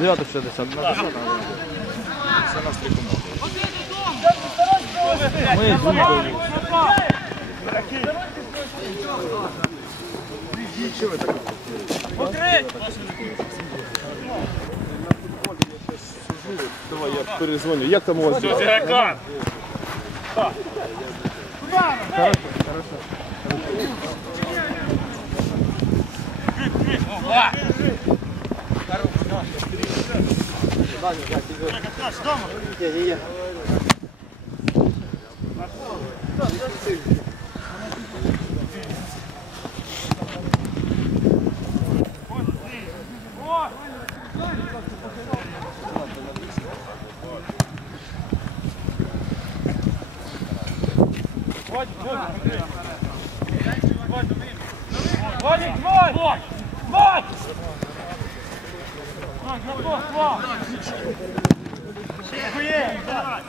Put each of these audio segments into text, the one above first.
9 60. Це нас три команди. Давай, я перезвоню. Як там у вас? Все, зіракан! Хорошо, хорошо. Хорошо. На десятому. Це нас три команди. Ми думали. Що ви так?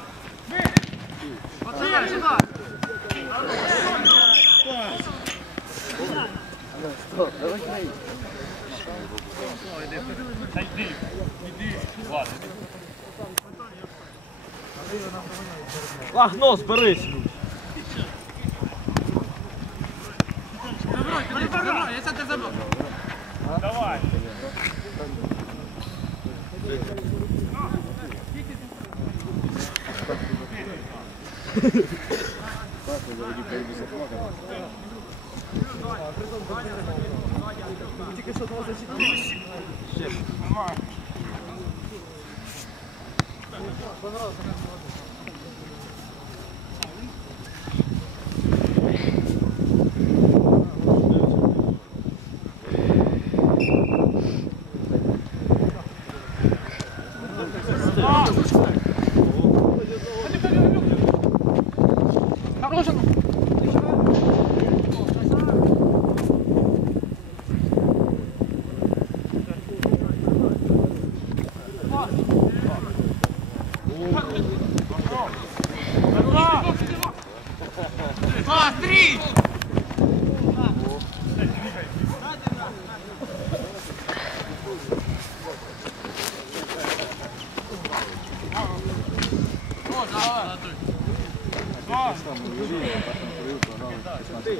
Давай я перезвоню. Як там у вас? діла? Лагно, зберись. Бий!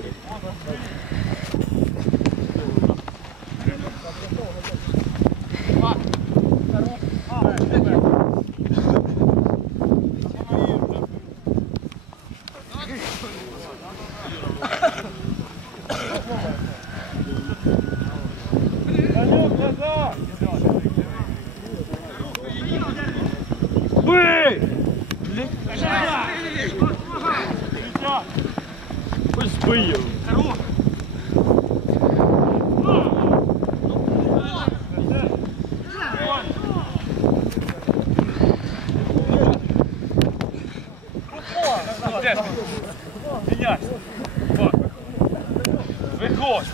Ось збий його. Виходь!